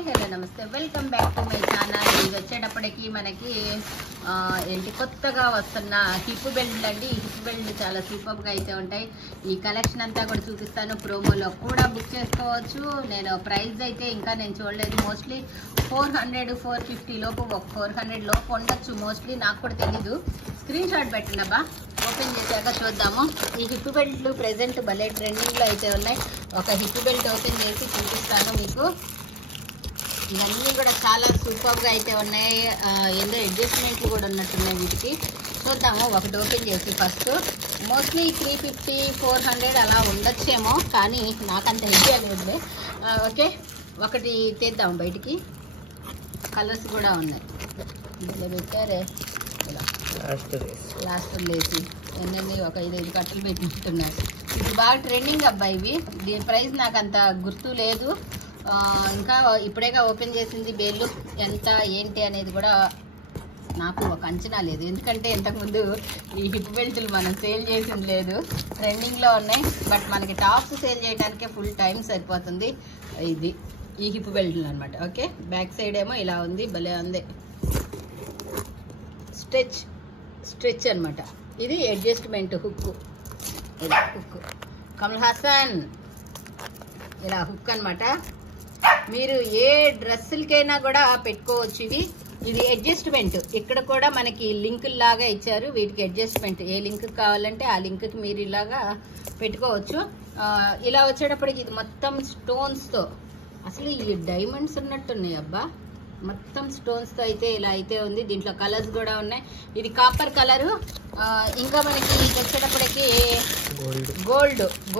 Hi hello నమస్తే welcome back to my channel. ఇది వచ్చేటప్పటికి మనకి ఏంటి కొత్తగా వస్తున్న హిప్ బెల్ట్ అండి. ఈ హిప్ బెల్ట్ చాలా సూపర్గా అయితే ఉంటాయి. ఈ కలెక్షన్ అంతా కూడా చూపిస్తాను. ప్రోమోలో కూడా బుక్ చేసుకోవచ్చు. నేను ప్రైస్ అయితే ఇంకా నేను చూడలేదు. మోస్ట్లీ 400-450 లోపు 400 లోపు ఉండొచ్చు మోస్ట్లీ, నాకు కూడా తెలీదు. స్క్రీన్ షాట్ పెట్టండి అబ్బా, ఓపెన్ చేశాక చూద్దాము. ఈ హిప్ బెల్ట్లు ప్రెజెంట్ భలే ట్రెండింగ్లో అయితే ఉన్నాయి. ఒక హిప్ బెల్ట్ ఓపెన్ చేసి చూపిస్తాను మీకు. ఇవన్నీ కూడా చాలా సూపర్గా అయితే ఉన్నాయి. ఏదో అడ్జస్ట్మెంట్లు కూడా ఉన్నట్టున్నాయి వీటికి. చూద్దాము ఒకటి ఓపెన్ చేసి. ఫస్ట్ మోస్ట్లీ 350-400 అలా ఉండొచ్చేమో, కానీ నాకంత ఐడియా లేదులే. ఓకే, ఒకటి తీద్దాం బయటికి. కలర్స్ కూడా ఉన్నాయి. ఇందులో పెట్టారే ఇలా లాస్ట్ లేసి ఎన్ని ఒక 5 కట్టలు పెట్టినట్టున్నారు. ఇది బాగా ట్రెండింగ్ అబ్బాయి. ఇవి దీని ప్రైస్ నాకు అంత గుర్తు లేదు. ఇంకా ఇప్పుడేగా ఓపెన్ చేసింది. బేళ్ళు ఎంత ఏంటి అనేది కూడా నాకు ఒక అంచనా లేదు, ఎందుకంటే ఇంతకుముందు ఈ హిప్ బెల్ట్లు మనం సేల్ చేసింది లేదు. ట్రెండింగ్లో ఉన్నాయి, బట్ మనకి టాప్స్ సేల్ చేయడానికే ఫుల్ టైం సరిపోతుంది. ఇది ఈ హిప్ బెల్ట్లు అనమాట. ఓకే, బ్యాక్ సైడ్ ఏమో ఇలా ఉంది, భలే ఉంది. స్ట్రెచ్ అనమాట. ఇది అడ్జస్ట్మెంట్ హుక్. ఇలా హుక్ కమల్ హాసన్ ఇలా హుక్ అనమాట. మీరు ఏ డ్రెస్సులకైనా కూడా పెట్టుకోవచ్చు. ఇది అడ్జస్ట్మెంట్. ఇక్కడ కూడా మనకి లింక్ లాగా ఇచ్చారు. వీటికి అడ్జస్ట్మెంట్ ఏ లింక్ కావాలంటే ఆ లింక్కి మీరు ఇలాగా పెట్టుకోవచ్చు. ఇలా వచ్చేటప్పటికి ఇది మొత్తం స్టోన్స్తో, అసలు ఈ డైమండ్స్ ఉన్నట్టున్నాయి అబ్బా. మొత్తం స్టోన్స్తో అయితే ఇలా అయితే ఉంది. దీంట్లో కలర్స్ కూడా ఉన్నాయి. ఇది కాపర్ కలరు. ఇంకా మనకి ఇది వచ్చేటప్పటికి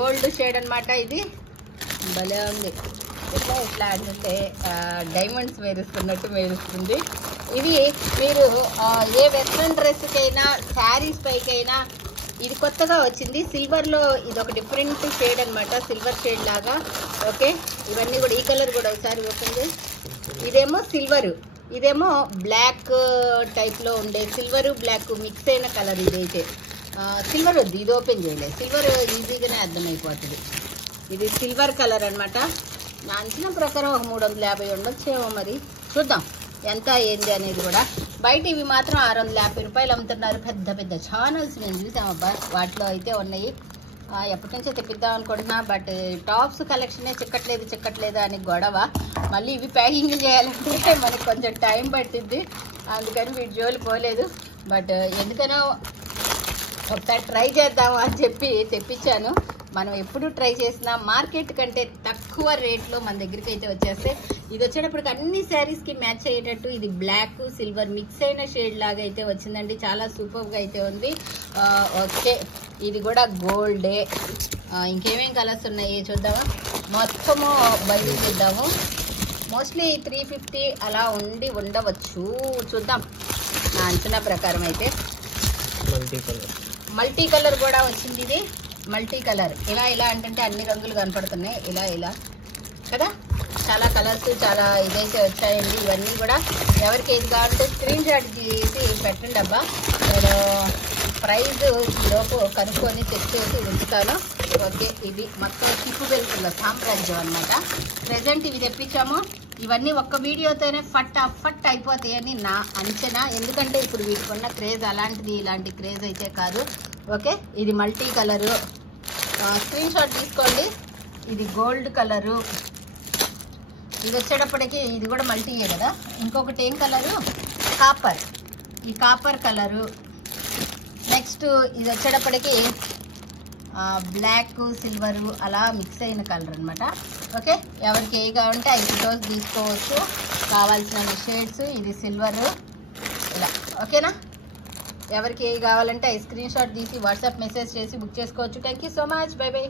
గోల్డ్ షేడ్ అనమాట. ఇది భలే ఉంది. ఇట్లా అంటే డైమండ్స్ మెరుస్తున్నట్టు మెరుస్తుంది. ఇవి మీరు ఏ వెస్ట్రన్ డ్రెస్కైనా శారీస్ పైకైనా ఇది కొత్తగా వచ్చింది. సిల్వర్లో ఇది ఒక డిఫరెంట్ షేడ్ అనమాట, సిల్వర్ షేడ్ లాగా. ఓకే, ఇవన్నీ కూడా ఈ కలర్ కూడా ఒకసారి ఓపెన్ చేసి. ఇదేమో సిల్వరు, ఇదేమో బ్లాక్ టైప్లో ఉండే సిల్వరు బ్లాక్ మిక్స్ అయిన కలర్. ఇదైతే సిల్వర్ వద్దు, ఇది ఓపెన్ చేయలేదు. సిల్వర్ ఈజీగానే అర్థమైపోతుంది. ఇది సిల్వర్ కలర్ అనమాట. నా అంచనా ప్రకారం ఒక 350 ఉండొచ్చేమో, మరి చూద్దాం ఎంత ఏంది అనేది కూడా. బయట ఇవి మాత్రం 650 రూపాయలు అమ్ముతున్నారు. పెద్ద ఛానల్స్ నేను చూసామబ్బా, వాటిలో అయితే ఉన్నాయి. ఎప్పటి నుంచో తెప్పిద్దాం అనుకుంటున్నా, బట్ టాప్స్ కలెక్షనే చిక్కట్లేదు అని గొడవ. మళ్ళీ ఇవి ప్యాకింగ్ చేయాలంటే మనకి కొంచెం టైం పట్టింది, అందుకని వీటి జోలి పోలేదు. బట్ ఎందుకనో ఒకసారి ట్రై చేద్దాము అని చెప్పి తెప్పించాను. మనం ఎప్పుడు ట్రై చేసినా మార్కెట్ కంటే తక్కువ రేట్లో మన దగ్గరికి అయితే వచ్చేస్తే. ఇది వచ్చేటప్పటికి అన్ని శారీస్కి మ్యాచ్ అయ్యేటట్టు ఇది బ్లాక్ సిల్వర్ మిక్స్ అయిన షేడ్ లాగా అయితే వచ్చిందండి. చాలా సూపర్గా అయితే ఉంది. ఓకే, ఇది కూడా గోల్డే. ఇంకేమేం కలర్స్ ఉన్నాయి చూద్దామా. మొత్తము బయట చూద్దాము. మోస్ట్లీ 350 అలా ఉండవచ్చు. చూద్దాం. నా అంచనా ప్రకారం అయితే మల్టీ కలర్ కూడా వచ్చింది. ఇది మల్టీ కలర్. ఇలా అంటే అన్ని రంగులు కనపడుతున్నాయి. ఇలా కదా, చాలా కలర్స్ చాలా ఇదైతే వచ్చాయండి. ఇవన్నీ కూడా ఎవరికి ఏది కావాలంటే స్క్రీన్ షాట్ తీసి పెట్టండి అబ్బా. నేను ప్రైజ్ లోపు కనుక్కొని చెక్ చేసి ఉంచుతాను. ఓకే, ఇది మొత్తం హిప్ బెల్ట్ల సామ్రాజ్యం అనమాట. ప్రెజెంట్ ఇవి తెప్పించాము. ఇవన్నీ ఒక్క వీడియోతోనే ఫట్ అయిపోతాయని నా అంచనా, ఎందుకంటే ఇప్పుడు వీటికి ఉన్న క్రేజ్ అలాంటిది, ఇలాంటి క్రేజ్ అయితే కాదు. ఓకే, ఇది మల్టీ కలరు. స్క్రీన్ షాట్ తీసుకోండి. ఇది గోల్డ్ కలరు. ఇది వచ్చేటప్పటికి ఇది కూడా మల్టీయే కదా. ఇంకొకటి ఏం కలరు, కాపర్. ఈ కాపర్ కలరు. నెక్స్ట్ ఇది వచ్చేటప్పటికి బ్లాక్ సిల్వరు అలా మిక్స్ అయిన కలర్ అనమాట. ఓకే, ఎవరికి ఏ కావాలంటే 5 ఫోటోస్ తీసుకోవచ్చు. కావాల్సిన షేడ్స్. ఇది సిల్వరు ఇలా. ఓకేనా, ఎవరికి ఏ కావాలంటే స్క్రీన్ షాట్ తీసి వాట్సాప్ మెసేజ్ చేసి బుక్ చేసుకోవచ్చు. Thank you so much. By by.